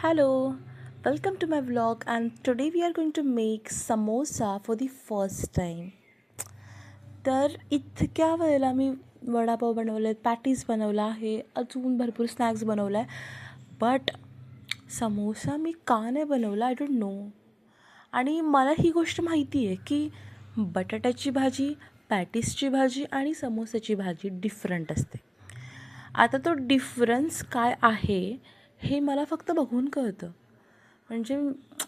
Hello, welcome to my vlog, and today we are going to make samosa for the first time. तर इतक्या वेळेला मी वडापाव बनवले, patties बनवला आहे, अजून भरपूर स्नॅक्स बनवला आहे, बट समोसा मी का नाही बनवला आय डोंट नो. आणि मला ही गोष्ट माहिती आहे की बटाट्याची भाजी, पॅटीसची भाजी आणि समोसाची भाजी डिफरंट असते. आता तो डिफरन्स काय आहे हे मला फक्त बघून कळतं. म्हणजे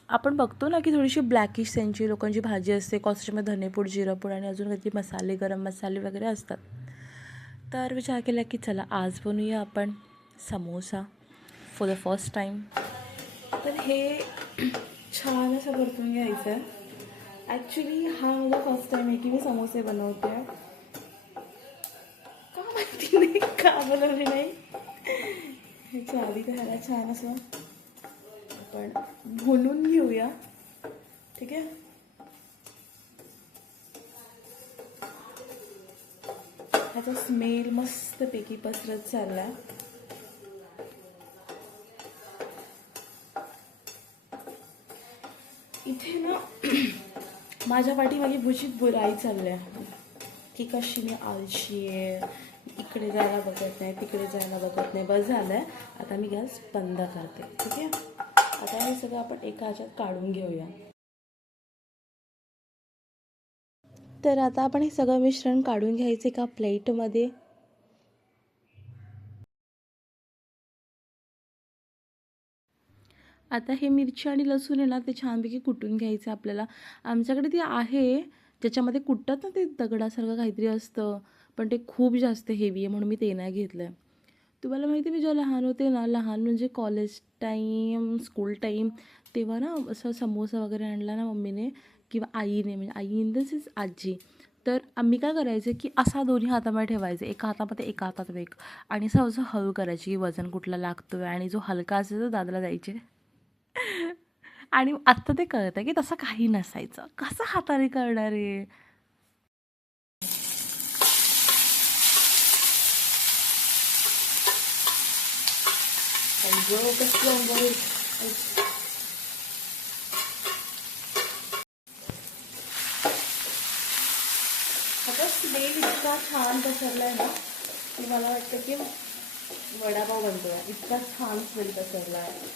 आपण बघतो ना की थोडीशी ब्लॅकिश त्यांची लोकांची भाजी असते, कॉस्टमध्ये धनेपूड, जिरंपूड आणि अजून काहीतरी मसाले, गरम मसाले वगैरे असतात. तर विचार केला की चला आज बनवूया आपण samosa for the first time. तर हे छान असं परतून घ्यायचं आहे. ॲक्च्युली हा माझा फर्स्ट टाईम आहे की मी समोसे बनवते. का माहिती नाही का बनवले नाही. ह्याच्या आधी तर ह्याला छान असं आपण भुनून घेऊया. ठीक आहे. ह्याचा स्मेल मस्तपैकी पसरत चालला. इथे ना माझ्या पाठीमागे भुजीत बुराई चालल्या की कशी मी आळशी आहे, इकडे जायला बघत नाही, तिकडे जायला बघत नाही. बस झालं आहे, आता मी गॅस बंद करते. ठीक आहे. आता हे सगळं आपण एका ह्याच्यात काढून घेऊया. तर आता आपण हे सगळं मिश्रण काढून घ्यायचं एका प्लेटमध्ये. आता हे मिरची आणि लसूण आहे ना ते छानपैकी कुटून घ्यायचं आपल्याला. आमच्याकडे ते आहे ज्याच्यामध्ये कुटतात ना, ते दगडासारखं काहीतरी असतं, पण ते खूप जास्त हेवी आहे म्हणून मी ते नाही घेतलं आहे. तुम्हाला माहिती आहे मी जेव्हा लहान होते ना, लहान म्हणजे कॉलेज टाईम, स्कूल टाईम, तेव्हा ना असं समोसा वगैरे आणला ना मम्मीने किंवा आईने, म्हणजे आई इन द सेन्स आजी, तर आम्ही काय करायचं की असा दोन्ही हातामध्ये ठेवायचं, एका हातामध्ये एका हातात वेग, आणि असं असं हळू करायची की वजन कुठला लागतो आहे, आणि जो हलका असेल तर दादाला द्यायचे. आणि आत्ता ते कळतं की तसं काही नसायचं. कसं हाताने करणार आहे. आता स्मेल इतका छान पसरला आहे ना की मला वाटतं की वडापाव बनतो आहे. इतका छान स्मेल पसरला आहे.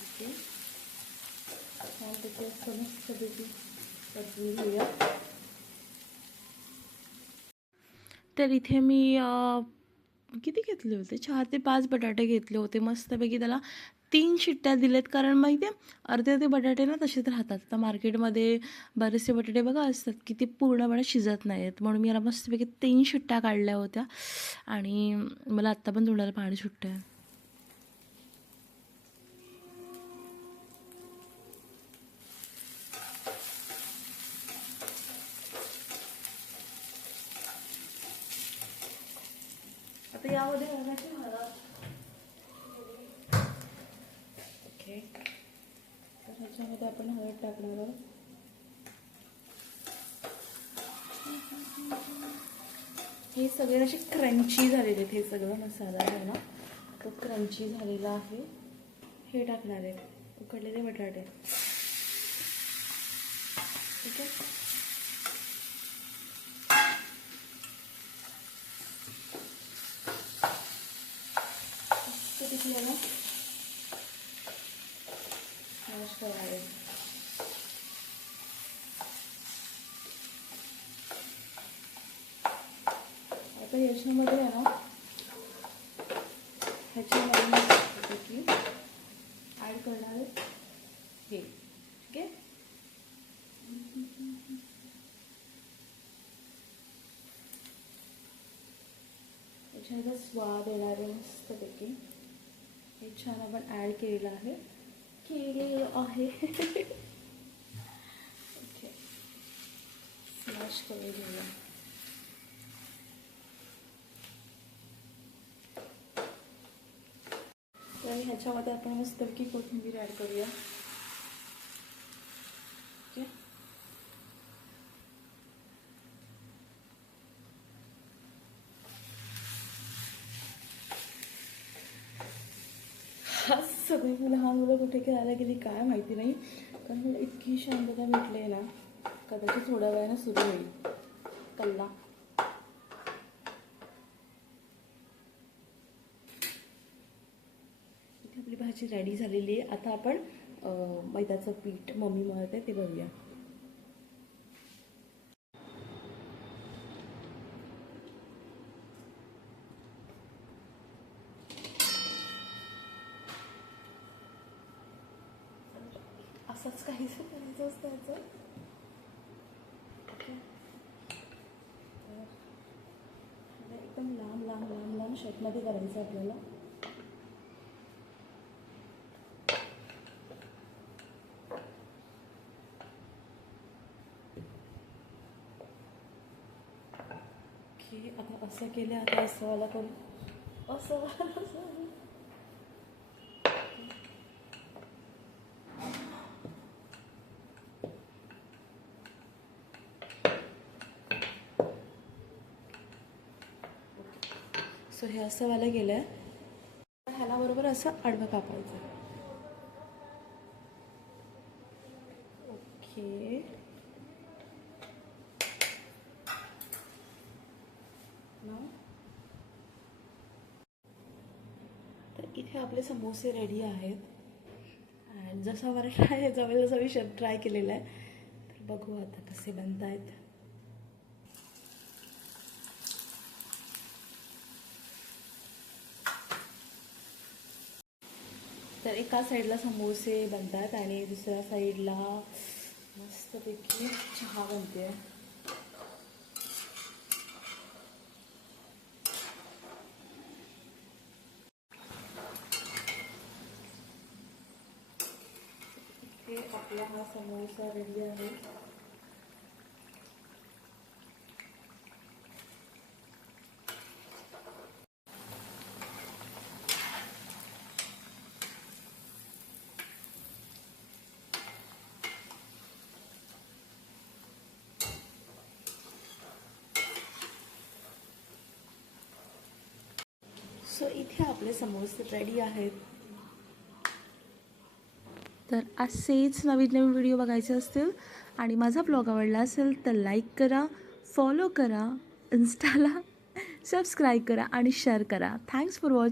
ओके, छान त्याची असं मस्तपैकी परतून घेऊया. तर इथे मी किती घेतले होते, 4 ते 5 बटाटे घेतले होते. मस्तपैकी त्याला 3 शिट्ट्या दिल्यात, कारण माहिती आहे अर्धे अर्धे बटाटे ना तसेच राहतात. आता मार्केटमध्ये बरेचसे बटाटे बघा असतात की ते पूर्णपणे शिजत नाही आहेत, म्हणून मी याला मस्तपैकी 3 शिट्ट्या काढल्या होत्या. आणि मला आत्ता पण तोंडाला पाणी सुटतं आहे. आता यामध्ये घालायची हळद. ओके, तर ह्याच्यामध्ये आपण हळद टाकणार आहोत. हे सगळे असे क्रंची झालेले आहेत. हे सगळं मसाला आहे ना तो क्रंची झालेला आहे. हे टाकणार आहे उकडलेले बटाटे. ठीक आहे. किती याला मॅश करणार आहे. आता याच्यामध्ये आहे ना ह्याच्यामध्ये ॲड करणार आहे हे. ठीक आहे. याच्यामध्ये स्वाद येणार आहे मस्तपैकी. हे छान आपण ॲड केलेलं आहे. ओके, स्मॅश करून घेऊया. तर ह्याच्यामध्ये आपण मस्तपैकी कोथिंबीर ॲड करूया. ओके, सगळी लहान मुलं कुठे खेळायला गेली काय माहिती नाही, कारण मला इतकी शांतता भेटली आहे ना. कदाचित थोड्या वेळानं सुरू होईल कल्ला. इथे आपली भाजी रेडी झालेली आहे. आता आपण मैद्याचं पीठ मम्मी मळते ते बघूया. असंच काहीच करायचं असतं याचं. एकदम लांब लांब लांब लांब शेपमध्ये करायचं आपल्याला. ओके, आता असं केलं, आता असं वाला करू, असं सो हे असं वाला गेलं आहे. ह्याला बरोबर असं आडवं कापायचं. ओके, तर इथे आपले समोसे रेडी आहेत. अँड जसा मला ट्राय जवळ जसा मी ट्राय केलेला आहे, तर बघू आता कसे बनत आहेत. तर एका साईडला समोसे बनतात आणि दुसऱ्या साईडला मस्तपैकी चहा बनते. इथे आपला हा समोसा रेडी आहे. सो इथे आपले समोसे रेडी आहेत. तर असेच नवीन नवीन व्हिडिओ बघायचे असतील आणि माझा ब्लॉग आवडला असेल तर लाईक करा, फॉलो करा, इन्स्टाला सबस्क्राईब करा आणि शेअर करा. Thanks for watching.